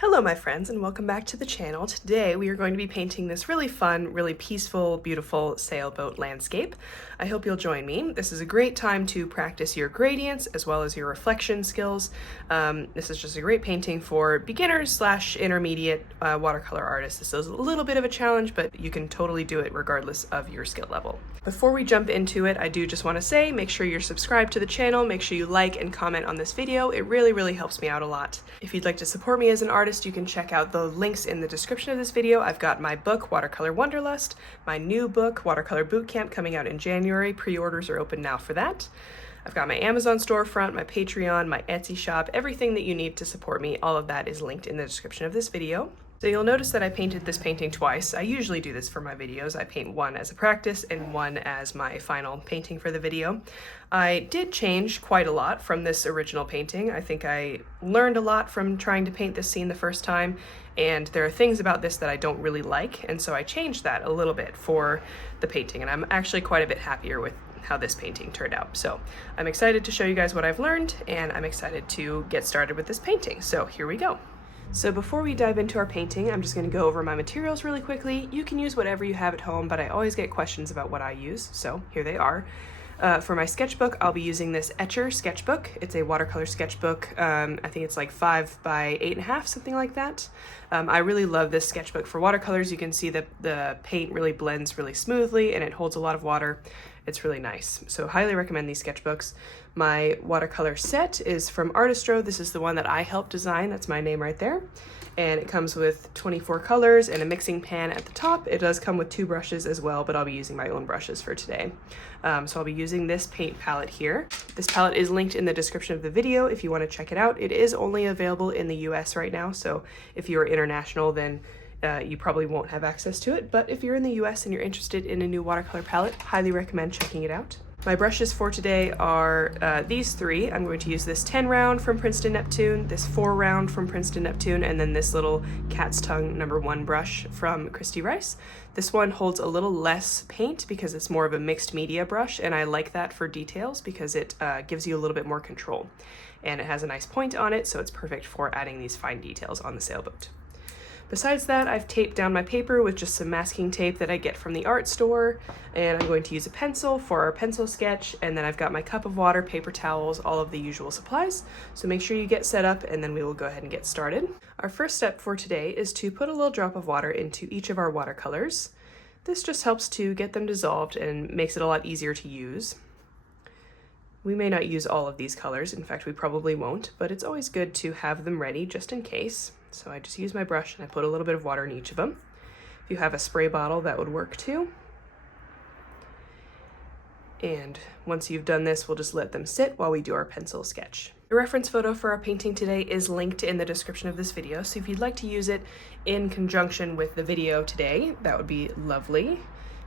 Hello my friends, and welcome back to the channel. Today we are going to be painting this really fun, really peaceful, beautiful sailboat landscape. I hope you'll join me. This is a great time to practice your gradients as well as your reflection skills. This is just a great painting for beginners / intermediate watercolor artists. This is a little bit of a challenge, but you can totally do it regardless of your skill level. Before we jump into it, I do just want to say, make sure you're subscribed to the channel, make sure you like and comment on this video. It really helps me out a lot. If you'd like to support me as an artist, you can check out the links in the description of this video. I've got my book, Watercolor Wanderlust, my new book, Watercolor Bootcamp, coming out in January. Pre-orders are open now for that. I've got my Amazon storefront, my Patreon, my Etsy shop, everything that you need to support me. All of that is linked in the description of this video. So you'll notice that I painted this painting twice. I usually do this for my videos. I paint one as a practice and one as my final painting for the video. I did change quite a lot from this original painting. I think I learned a lot from trying to paint this scene the first time, and there are things about this that I don't really like, and so I changed that a little bit for the painting, and I'm actually quite a bit happier with how this painting turned out. So I'm excited to show you guys what I've learned, and I'm excited to get started with this painting. So here we go. So before we dive into our painting, I'm just going to go over my materials really quickly. You can use whatever you have at home, but I always get questions about what I use, so here they are. For my sketchbook, I'll be using this Etchr Sketchbook. It's a watercolor sketchbook. I think it's like 5 by 8.5, something like that. I really love this sketchbook for watercolors. You can see that the paint really blends really smoothly and it holds a lot of water. It's really nice. So highly recommend these sketchbooks. My watercolor set is from Artistro. This is the one that I helped design. That's my name right there. And it comes with 24 colors and a mixing pan at the top. It does come with 2 brushes as well, but I'll be using my own brushes for today. So I'll be using this paint palette here. This palette is linked in the description of the video if you want to check it out. It is only available in the US right now, so if you're international, then you probably won't have access to it, but if you're in the US and you're interested in a new watercolor palette, highly recommend checking it out. My brushes for today are these 3. I'm going to use this 10 round from Princeton Neptune, this 4 round from Princeton Neptune, and then this little cat's tongue #1 brush from Christy Rice. This one holds a little less paint because it's more of a mixed media brush, and I like that for details because it gives you a little bit more control. And it has a nice point on it, so it's perfect for adding these fine details on the sailboat. Besides that, I've taped down my paper with just some masking tape that I get from the art store, and I'm going to use a pencil for our pencil sketch, and then I've got my cup of water, paper towels, all of the usual supplies. So make sure you get set up, and then we will go ahead and get started. Our first step for today is to put a little drop of water into each of our watercolors. This just helps to get them dissolved and makes it a lot easier to use. We may not use all of these colors, in fact we probably won't, but it's always good to have them ready just in case. So I just use my brush and I put a little bit of water in each of them. If you have a spray bottle, that would work too. And once you've done this, we'll just let them sit while we do our pencil sketch. The reference photo for our painting today is linked in the description of this video, so if you'd like to use it in conjunction with the video today, that would be lovely.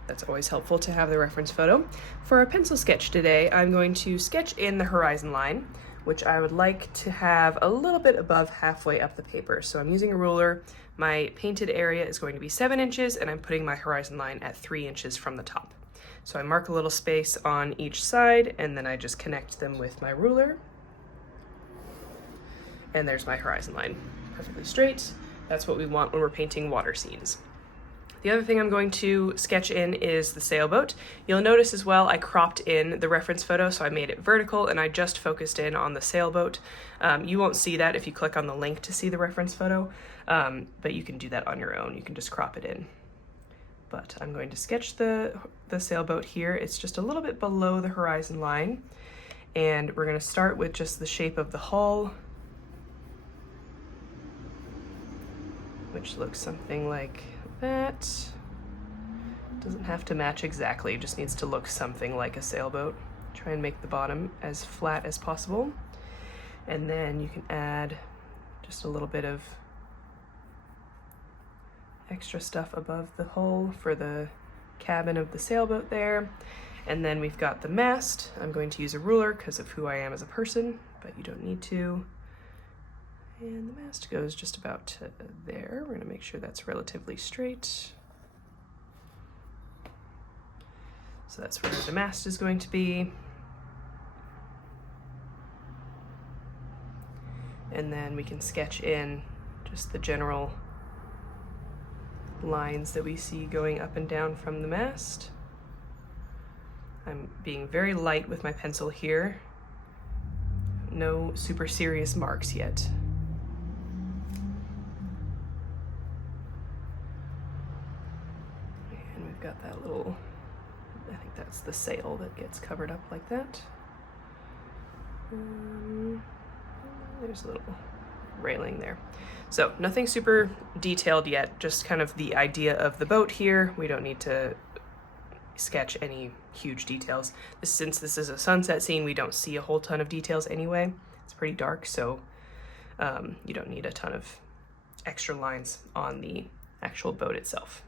That's always helpful to have the reference photo. For our pencil sketch today, I'm going to sketch in the horizon line, which I would like to have a little bit above halfway up the paper. So I'm using a ruler. My painted area is going to be 7 inches, and I'm putting my horizon line at 3 inches from the top. So I mark a little space on each side, and then I just connect them with my ruler. And there's my horizon line, perfectly straight. That's what we want when we're painting water scenes. The other thing I'm going to sketch in is the sailboat. You'll notice as well I cropped in the reference photo, so I made it vertical and I just focused in on the sailboat. You won't see that if you click on the link to see the reference photo, but you can do that on your own. You can just crop it in. But I'm going to sketch the sailboat here. It's just a little bit below the horizon line, and we're going to start with just the shape of the hull, which looks something like that. Doesn't have to match exactly, just needs to look something like a sailboat. Try and make the bottom as flat as possible. And then you can add just a little bit of extra stuff above the hull for the cabin of the sailboat there. And then we've got the mast. I'm going to use a ruler because of who I am as a person, but you don't need to. And the mast goes just about to there. We're going to make sure that's relatively straight. So that's where the mast is going to be. And then we can sketch in just the general lines that we see going up and down from the mast. I'm being very light with my pencil here. No super serious marks yet. And we've got that little, I think that's the sail that gets covered up like that. There's a little railing there. So nothing super detailed yet, just kind of the idea of the boat here. We don't need to sketch any huge details. Since this is a sunset scene, we don't see a whole ton of details anyway. It's pretty dark, so you don't need a ton of extra lines on the actual boat itself.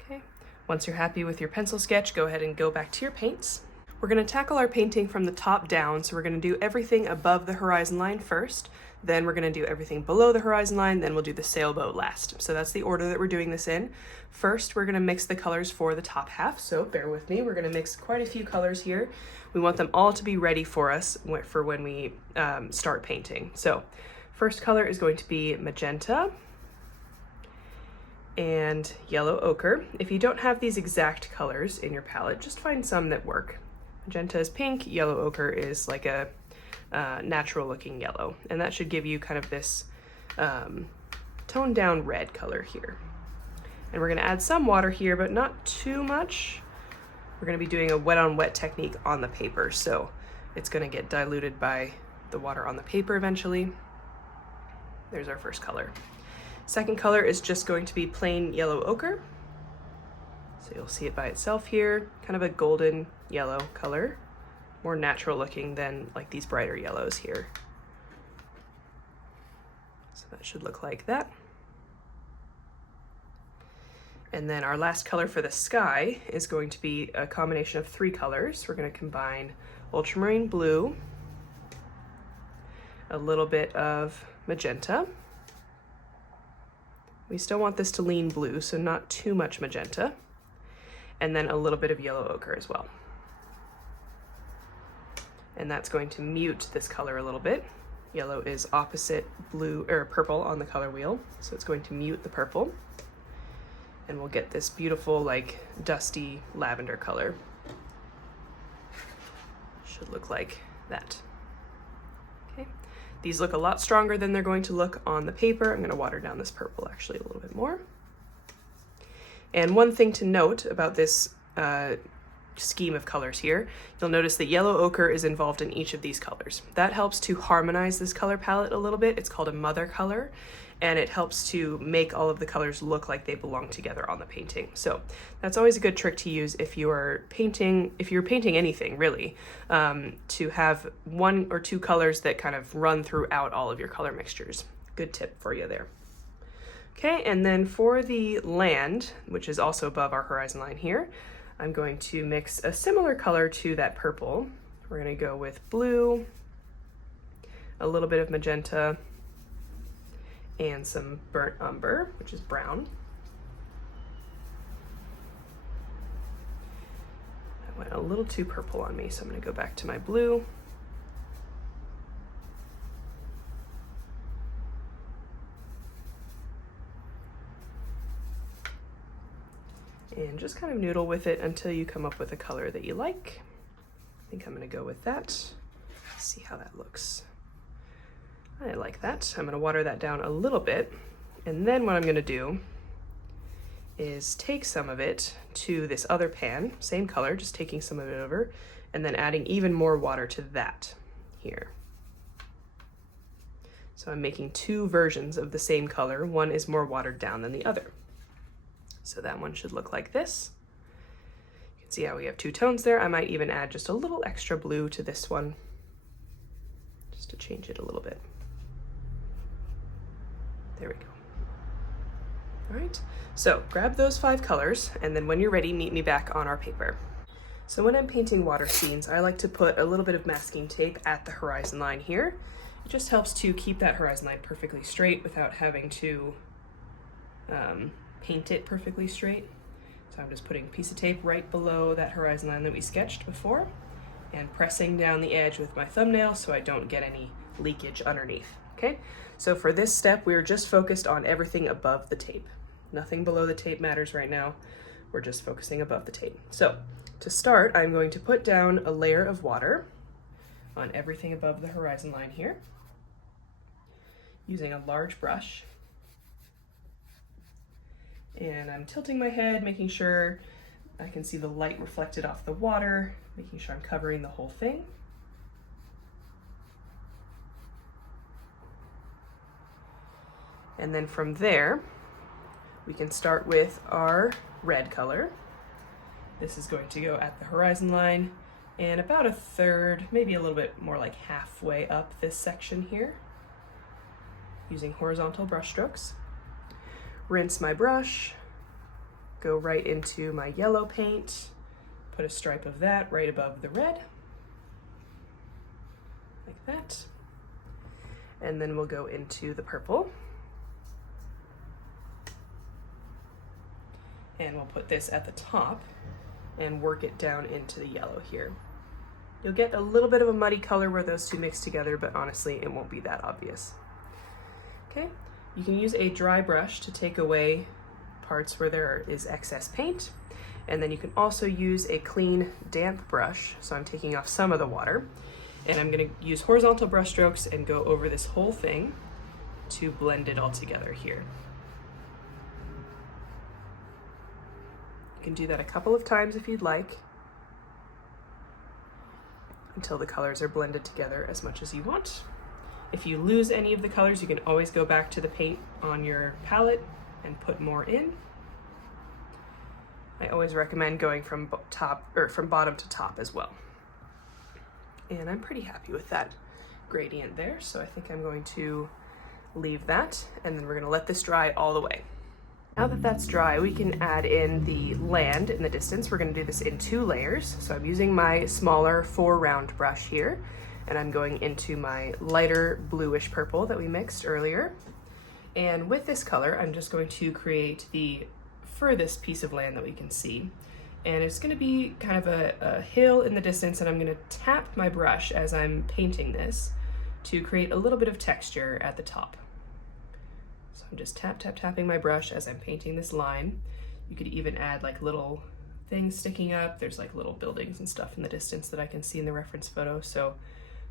Okay, once you're happy with your pencil sketch, go ahead and go back to your paints. We're going to tackle our painting from the top down, so we're going to do everything above the horizon line first, then we're going to do everything below the horizon line, then we'll do the sailboat last. So that's the order that we're doing this in. First, we're going to mix the colors for the top half, so bear with me. We're going to mix quite a few colors here. We want them all to be ready for us for when we start painting. So first color is going to be magenta and yellow ochre. If you don't have these exact colors in your palette, just find some that work. Magenta is pink, yellow ochre is like a natural looking yellow, and that should give you kind of this toned down red color here. And we're going to add some water here, but not too much. We're going to be doing a wet on wet technique on the paper, so it's going to get diluted by the water on the paper eventually. There's our first color. Second color is just going to be plain yellow ochre. So you'll see it by itself here, kind of a golden yellow color, more natural looking than like these brighter yellows here. So that should look like that. And then our last color for the sky is going to be a combination of three colors. We're going to combine ultramarine blue, a little bit of magenta. We still want this to lean blue, so not too much magenta. And then a little bit of yellow ochre as well. And that's going to mute this color a little bit. Yellow is opposite blue or purple on the color wheel, so it's going to mute the purple. And we'll get this beautiful, like, dusty lavender color. Should look like that. Okay. These look a lot stronger than they're going to look on the paper. I'm going to water down this purple actually a little bit more. And one thing to note about this scheme of colors here, you'll notice that yellow ochre is involved in each of these colors. That helps to harmonize this color palette a little bit. It's called a mother color, and it helps to make all of the colors look like they belong together on the painting. So that's always a good trick to use if you're painting anything really, to have one or two colors that kind of run throughout all of your color mixtures. Good tip for you there. Okay, and then for the land, which is also above our horizon line here, I'm going to mix a similar color to that purple. We're going to go with blue, a little bit of magenta, and some burnt umber, which is brown. That went a little too purple on me, so I'm going to go back to my blue. And just kind of noodle with it until you come up with a color that you like. I think I'm going to go with that. See how that looks. I like that. I'm going to water that down a little bit. And then what I'm going to do is take some of it to this other pan, same color, just taking some of it over, and then adding even more water to that here. So I'm making two versions of the same color. One is more watered down than the other. So that one should look like this. You can see how we have two tones there. I might even add just a little extra blue to this one, just to change it a little bit. There we go. All right, so grab those 5 colors, and then when you're ready, meet me back on our paper. So when I'm painting water scenes, I like to put a little bit of masking tape at the horizon line here. It just helps to keep that horizon line perfectly straight without having to paint it perfectly straight. So I'm just putting a piece of tape right below that horizon line that we sketched before and pressing down the edge with my thumbnail so I don't get any leakage underneath. Okay. Okay, so for this step, we're just focused on everything above the tape. Nothing below the tape matters right now. We're just focusing above the tape. So to start, I'm going to put down a layer of water on everything above the horizon line here, using a large brush. And I'm tilting my head, making sure I can see the light reflected off the water, making sure I'm covering the whole thing. And then from there, we can start with our red color. This is going to go at the horizon line and about a third, maybe a little bit more like halfway up this section here, using horizontal brush strokes. Rinse my brush, go right into my yellow paint, put a stripe of that right above the red, like that. And then we'll go into the purple. And we'll put this at the top and work it down into the yellow here. You'll get a little bit of a muddy color where those two mix together, but honestly, it won't be that obvious. Okay, you can use a dry brush to take away parts where there is excess paint. And then you can also use a clean, damp brush. So I'm taking off some of the water, and I'm gonna use horizontal brush strokes and go over this whole thing to blend it all together here. You can do that a couple of times if you'd like, until the colors are blended together as much as you want. If you lose any of the colors, you can always go back to the paint on your palette and put more in. I always recommend going from bottom to top as well. And I'm pretty happy with that gradient there, so I think I'm going to leave that, and then we're gonna let this dry all the way. Now that that's dry, we can add in the land in the distance. We're gonna do this in 2 layers. So I'm using my smaller 4-round brush here, and I'm going into my lighter bluish purple that we mixed earlier. And with this color, I'm just going to create the furthest piece of land that we can see. And it's gonna be kind of a hill in the distance, and I'm gonna tap my brush as I'm painting this to create a little bit of texture at the top. So I'm just tapping my brush as I'm painting this line. You could even add like little things sticking up. There's like little buildings and stuff in the distance that I can see in the reference photo. So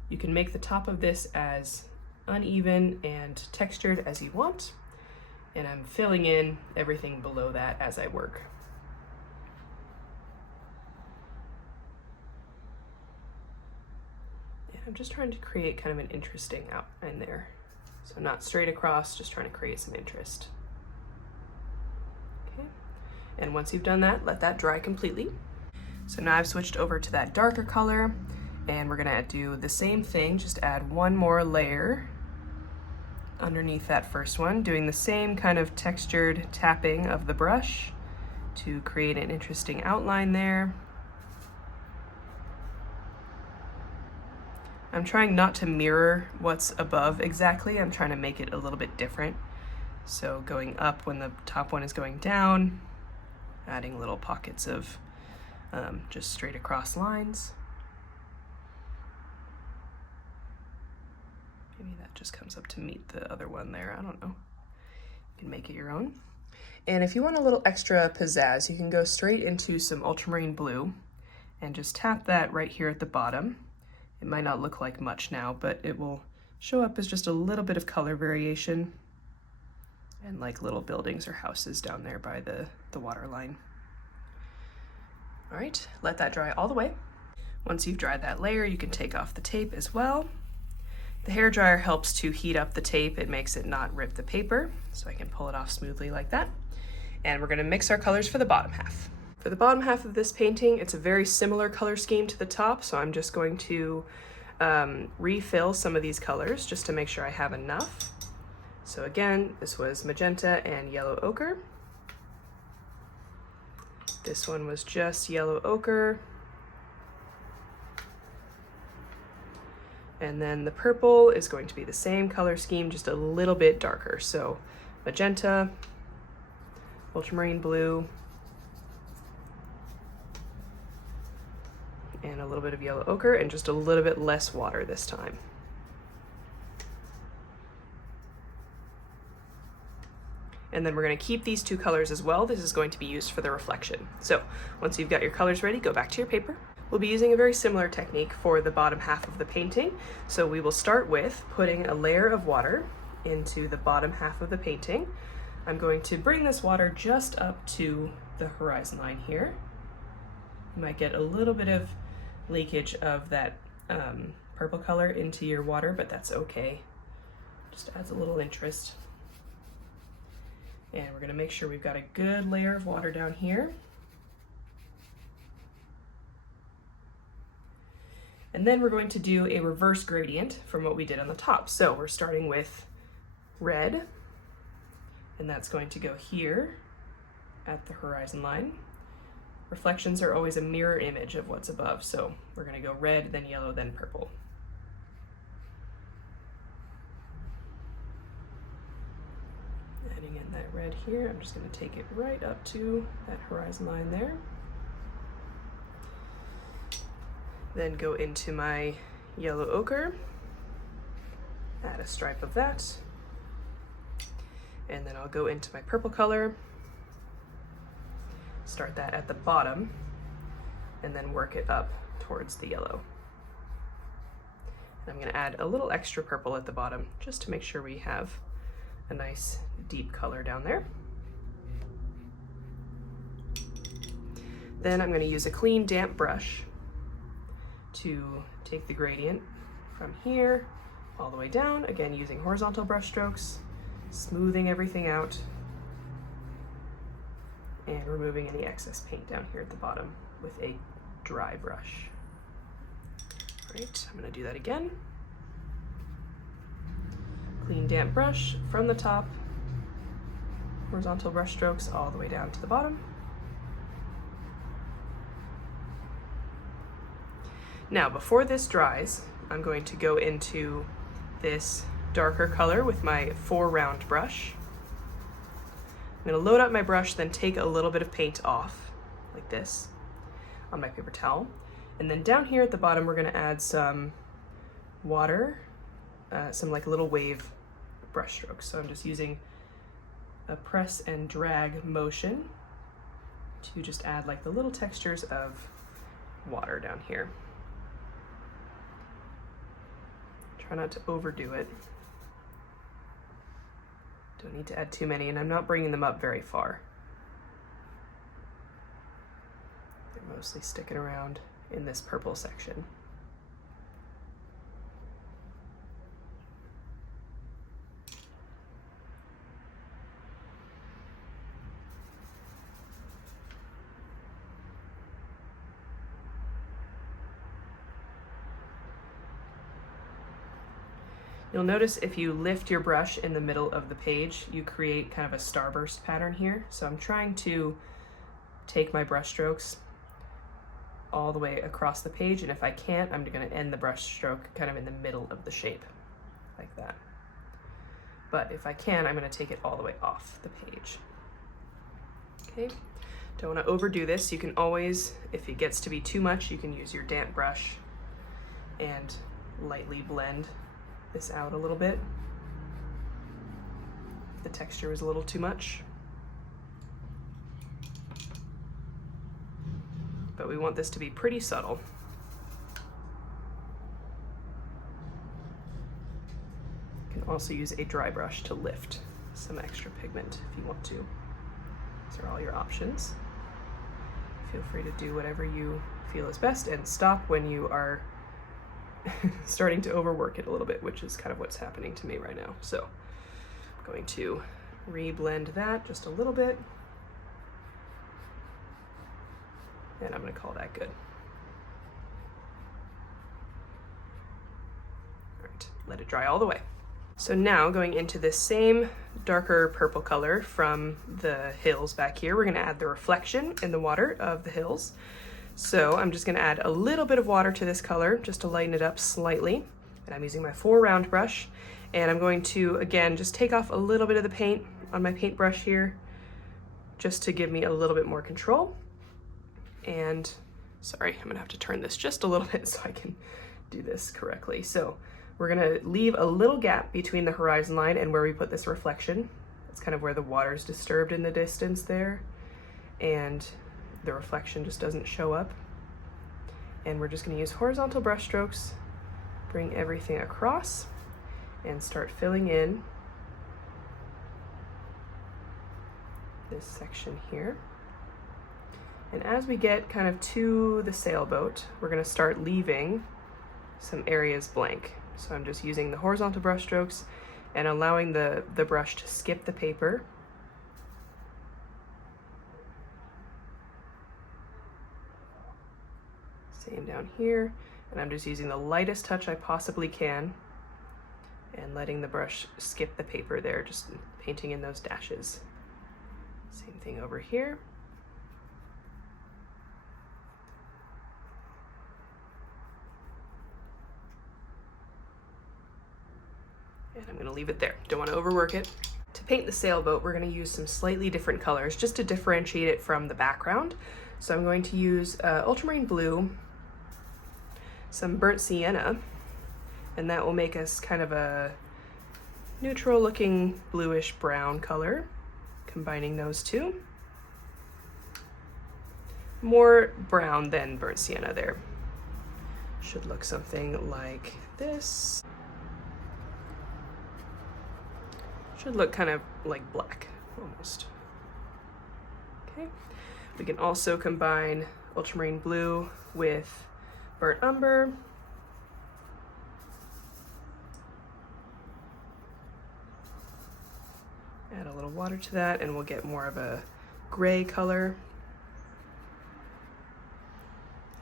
you can make the top of this as uneven and textured as you want. And I'm filling in everything below that as I work. And I'm just trying to create kind of an interesting outline there. So not straight across, just trying to create some interest. Okay, and once you've done that, let that dry completely. So now I've switched over to that darker color, and we're gonna do the same thing, just add one more layer underneath that first one, doing the same kind of textured tapping of the brush to create an interesting outline there. I'm trying not to mirror what's above exactly. I'm trying to make it a little bit different. So going up when the top one is going down, adding little pockets of just straight across lines. Maybe that just comes up to meet the other one there, I don't know. You can make it your own. And if you want a little extra pizzazz, you can go straight into some ultramarine blue and just tap that right here at the bottom. It might not look like much now, but it will show up as just a little bit of color variation and like little buildings or houses down there by the water line. All right, let that dry all the way. Once you've dried that layer, you can take off the tape as well. The hairdryer helps to heat up the tape. It makes it not rip the paper, so I can pull it off smoothly like that. And we're gonna mix our colors for the bottom half. For the bottom half of this painting, it's a very similar color scheme to the top, so I'm just going to refill some of these colors just to make sure I have enough. So again, this was magenta and yellow ochre. This one was just yellow ochre. And then the purple is going to be the same color scheme, just a little bit darker. So magenta, ultramarine blue, and a little bit of yellow ochre, and just a little bit less water this time. And then we're going to keep these two colors as well. This is going to be used for the reflection. So once you've got your colors ready, go back to your paper. We'll be using a very similar technique for the bottom half of the painting. So we will start with putting a layer of water into the bottom half of the painting. I'm going to bring this water just up to the horizon line here. You might get a little bit of leakage of that purple color into your water, but that's okay. Just adds a little interest. And we're going to make sure we've got a good layer of water down here. And then we're going to do a reverse gradient from what we did on the top. So we're starting with red, and that's going to go here at the horizon line. Reflections are always a mirror image of what's above, so we're going to go red, then yellow, then purple. Adding in that red here, I'm just going to take it right up to that horizon line there. Then go into my yellow ochre, add a stripe of that, and then I'll go into my purple color, start that at the bottom, and then work it up towards the yellow. And I'm going to add a little extra purple at the bottom just to make sure we have a nice deep color down there. Then I'm going to use a clean damp brush to take the gradient from here all the way down, again using horizontal brush strokes, smoothing everything out and removing any excess paint down here at the bottom with a dry brush. All right, I'm going to do that again. Clean damp brush from the top, horizontal brush strokes all the way down to the bottom. Now, before this dries, I'm going to go into this darker color with my 4-round brush. I'm going to load up my brush, then take a little bit of paint off, like this, on my paper towel. And then down here at the bottom, we're going to add some water, some like little wave brush strokes. So I'm just using a press and drag motion to just add like the little textures of water down here. Try not to overdo it. Don't need to add too many, and I'm not bringing them up very far. They're mostly sticking around in this purple section. You'll notice if you lift your brush in the middle of the page, you create kind of a starburst pattern here. So I'm trying to take my brush strokes all the way across the page, and if I can't, I'm going to end the brush stroke kind of in the middle of the shape, like that. But if I can, I'm going to take it all the way off the page. Okay, don't want to overdo this. You can always, if it gets to be too much, you can use your damp brush and lightly blend this out a little bit. The texture is a little too much. But we want this to be pretty subtle. You can also use a dry brush to lift some extra pigment if you want to. These are all your options. Feel free to do whatever you feel is best, and stop when you are starting to overwork it a little bit, which is kind of what's happening to me right now. So I'm going to re-blend that just a little bit, and I'm going to call that good. All right, let it dry all the way. So now going into this same darker purple color from the hills back here, we're going to add the reflection in the water of the hills. So I'm just going to add a little bit of water to this color just to lighten it up slightly. And I'm using my 4-round brush, and I'm going to, again, just take off a little bit of the paint on my paintbrush here just to give me a little bit more control. And sorry, I'm going to have to turn this just a little bit so I can do this correctly. So we're going to leave a little gap between the horizon line and where we put this reflection That's kind of where the water's disturbed in the distance there, and the reflection just doesn't show up. And we're just going to use horizontal brush strokes, bring everything across, and start filling in this section here. And as we get kind of to the sailboat, we're going to start leaving some areas blank. So I'm just using the horizontal brush strokes and allowing the brush to skip the paper. Same down here, and I'm just using the lightest touch I possibly can and letting the brush skip the paper there, just painting in those dashes. Same thing over here. And I'm going to leave it there. Don't want to overwork it. To paint the sailboat, we're going to use some slightly different colors just to differentiate it from the background. So I'm going to use ultramarine blue, some burnt sienna, and that will make us kind of a neutral looking bluish brown color, combining those two. More brown than burnt sienna there. Should look something like this. Should look kind of like black, almost. Okay. We can also combine ultramarine blue with burnt umber. Add a little water to that and we'll get more of a gray color.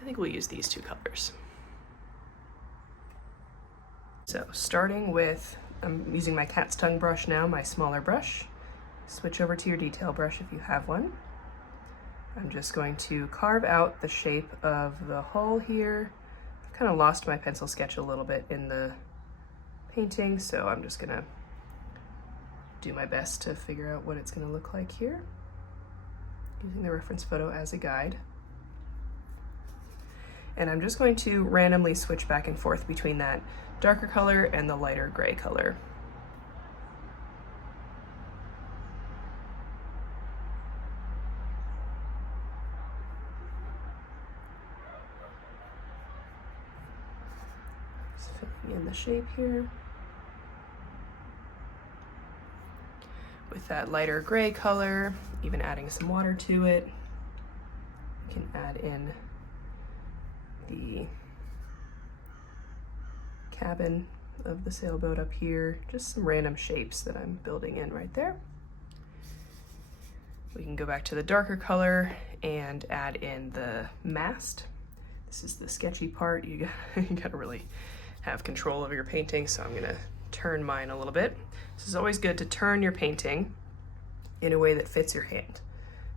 I think we'll use these two colors. So starting with, I'm using my cat's tongue brush now, my smaller brush. Switch over to your detail brush if you have one. I'm just going to carve out the shape of the hull here. I've kind of lost my pencil sketch a little bit in the painting, so I'm just gonna do my best to figure out what it's gonna look like here, using the reference photo as a guide. And I'm just going to randomly switch back and forth between that darker color and the lighter gray color. Just filling in the shape here. With that lighter gray color, even adding some water to it, you can add in the cabin of the sailboat up here, just some random shapes that I'm building in right there. We can go back to the darker color and add in the mast. This is the sketchy part. You gotta really have control of your painting, so I'm gonna turn mine a little bit. This is always good to turn your painting in a way that fits your hand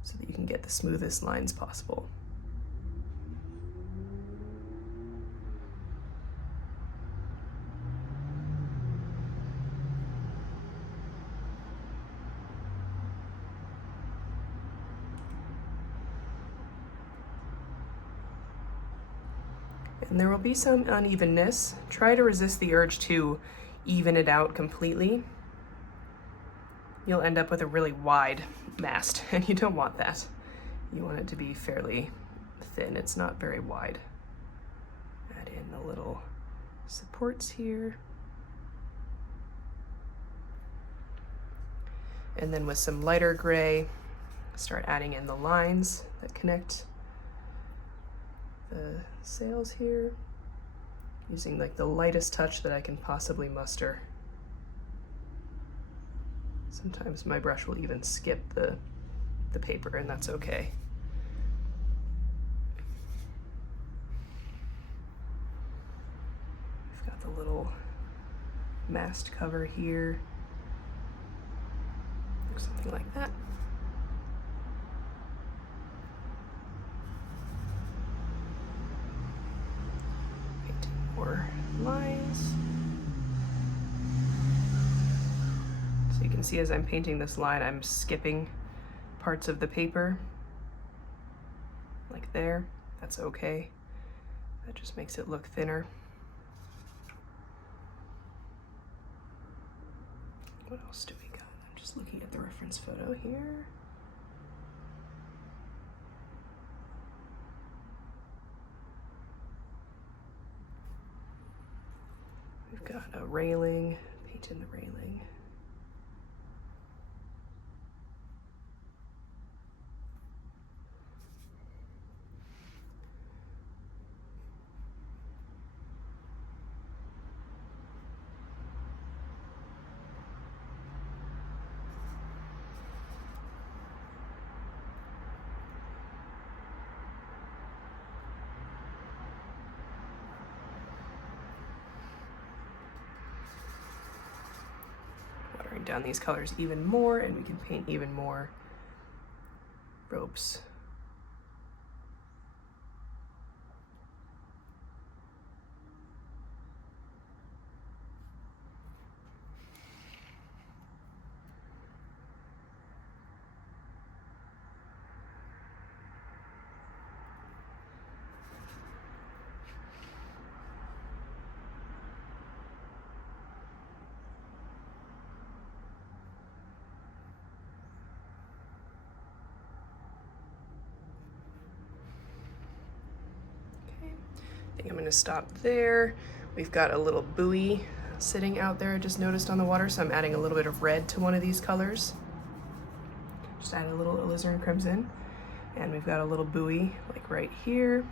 so that you can get the smoothest lines possible. And there will be some unevenness. Try to resist the urge to even it out completely. You'll end up with a really wide mast, and you don't want that. You want it to be fairly thin. It's not very wide. Add in the little supports here. And then with some lighter gray, start adding in the lines that connect the sails here, using like the lightest touch that I can possibly muster. Sometimes my brush will even skip the paper, and that's okay. We've got the little mast cover here, or something like that. More lines. So you can see as I'm painting this line, I'm skipping parts of the paper, like there. That's okay. That just makes it look thinner. What else do we got? I'm just looking at the reference photo here. We've got a railing, paint in the railing. Down these colors even more, and we can paint even more ropes. I think I'm going to stop there. We've got a little buoy sitting out there I just noticed on the water, so I'm adding a little bit of red to one of these colors. Just add a little alizarin crimson. And we've got a little buoy like right here.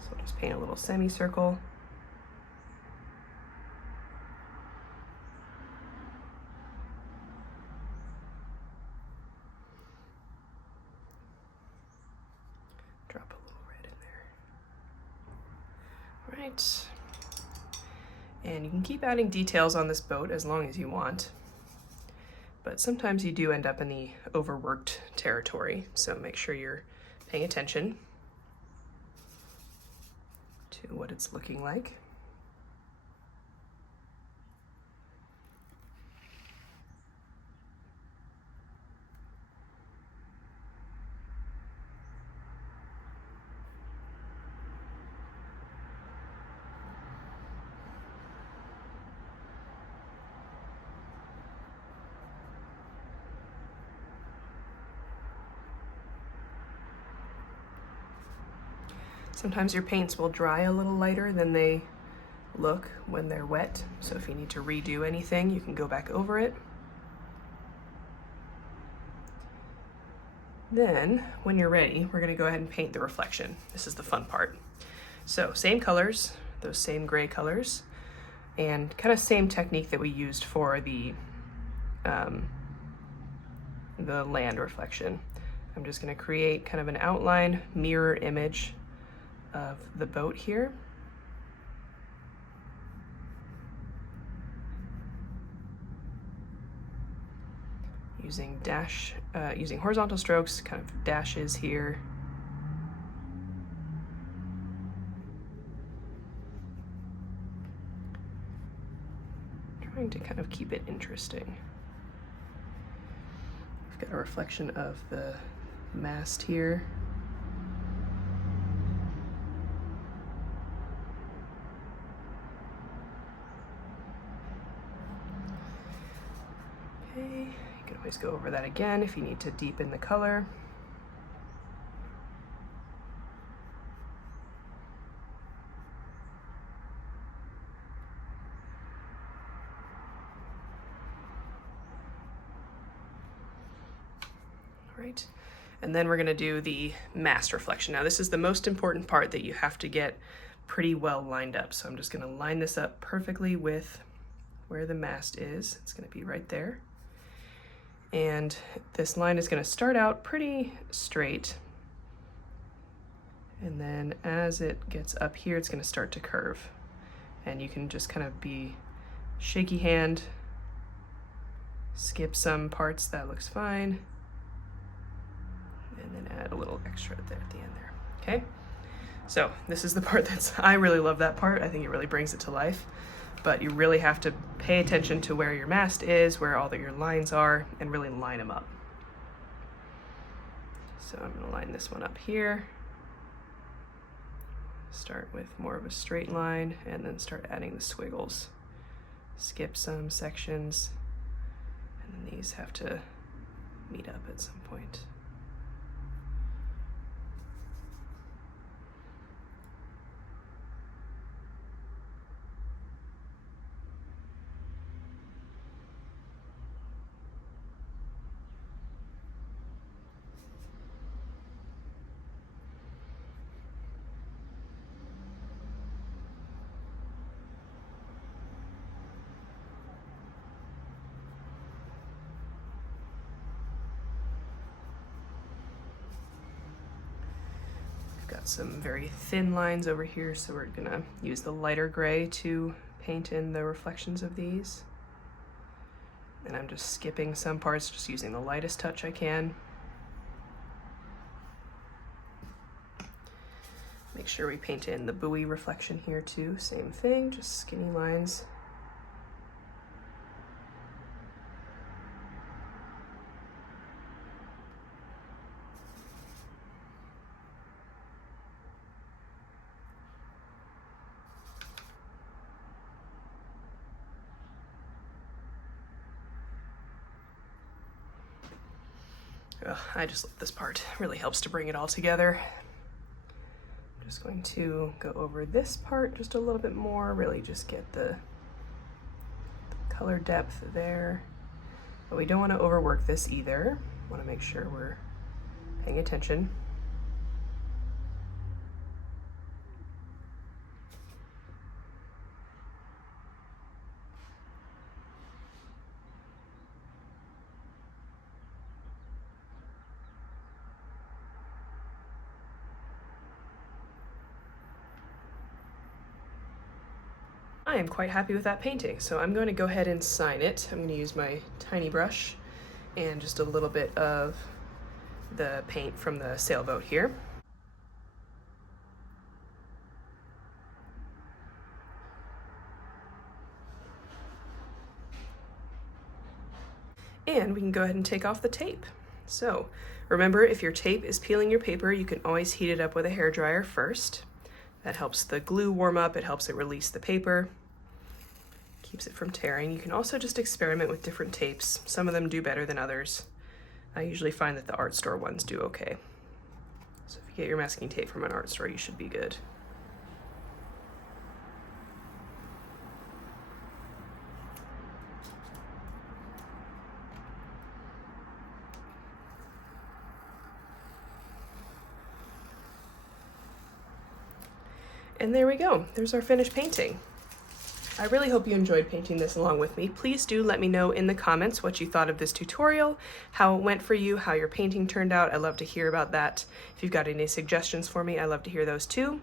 So I'll just paint a little semicircle. Drop a little red in there. All right. And you can keep adding details on this boat as long as you want. But sometimes you do end up in the overworked territory, so make sure you're paying attention to what it's looking like. Sometimes your paints will dry a little lighter than they look when they're wet, so if you need to redo anything, you can go back over it. Then, when you're ready, we're going to go ahead and paint the reflection. This is the fun part. So, same colors, those same gray colors, and kind of same technique that we used for the land reflection. I'm just going to create kind of an outline mirror image of the boat here. Using horizontal strokes, kind of dashes here. Trying to kind of keep it interesting. We've got a reflection of the mast here. You can always go over that again if you need to deepen the color. All right, and then we're going to do the mast reflection. Now this is the most important part that you have to get pretty well lined up. So I'm just going to line this up perfectly with where the mast is. It's going to be right there. And this line is going to start out pretty straight. And then as it gets up here, it's going to start to curve. And you can just kind of be shaky hand, skip some parts, that looks fine. And then add a little extra there at the end there, okay? So this is the part I really love that part. I think it really brings it to life. But you really have to pay attention to where your mast is, where all your lines are, and really line them up. So I'm going to line this one up here. Start with more of a straight line, and then start adding the squiggles. Skip some sections, and then these have to meet up at some point. Got some very thin lines over here, so we're gonna use the lighter gray to paint in the reflections of these. And I'm just skipping some parts, just using the lightest touch I can. Make sure we paint in the buoy reflection here too, same thing, just skinny lines. I just love this part. It really helps to bring it all together. I'm just going to go over this part just a little bit more, really just get the color depth there. But we don't want to overwork this either. We want to make sure we're paying attention. I am quite happy with that painting, so I'm going to go ahead and sign it. I'm going to use my tiny brush and just a little bit of the paint from the Sailboat here. And we can go ahead and take off the tape. So remember, if your tape is peeling your paper, you can always heat it up with a hairdryer first. That helps the glue warm up, it helps it release the paper, keeps it from tearing. You can also just experiment with different tapes. Some of them do better than others. I usually find that the art store ones do okay. So if you get your masking tape from an art store, you should be good. And there we go, there's our finished painting. I really hope you enjoyed painting this along with me. Please do let me know in the comments what you thought of this tutorial, how it went for you, how your painting turned out. I'd love to hear about that. If you've got any suggestions for me, I'd love to hear those too.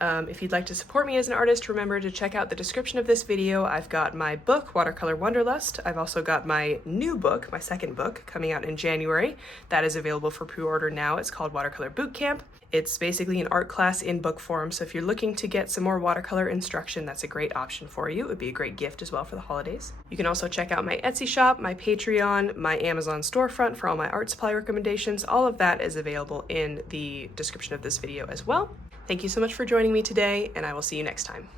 If you'd like to support me as an artist, remember to check out the description of this video. I've got my book, Watercolor Wanderlust. I've also got my new book, my second book, coming out in January. That is available for pre-order now. It's called Watercolor Bootcamp. It's basically an art class in book form, so if you're looking to get some more watercolor instruction, that's a great option for you. It would be a great gift as well for the holidays. You can also check out my Etsy shop, my Patreon, my Amazon storefront for all my art supply recommendations. All of that is available in the description of this video as well. Thank you so much for joining me today, and I will see you next time.